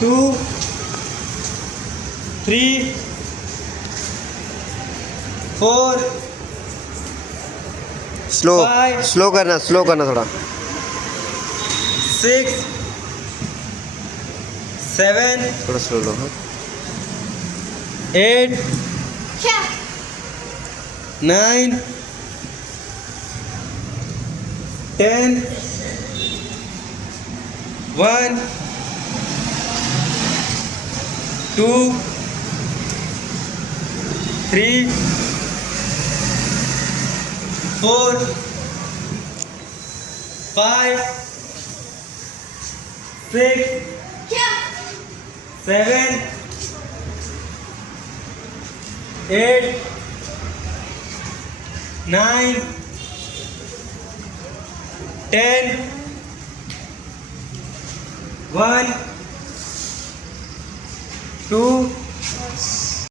2, 3, 4, slow 5, slow करना थोड़ा. 6, 7, थोड़ा स्लो लो. 8, 9, 10, 1, 2, 3, 4, 5, 6, 7, 8, 9, 10, 1, 2,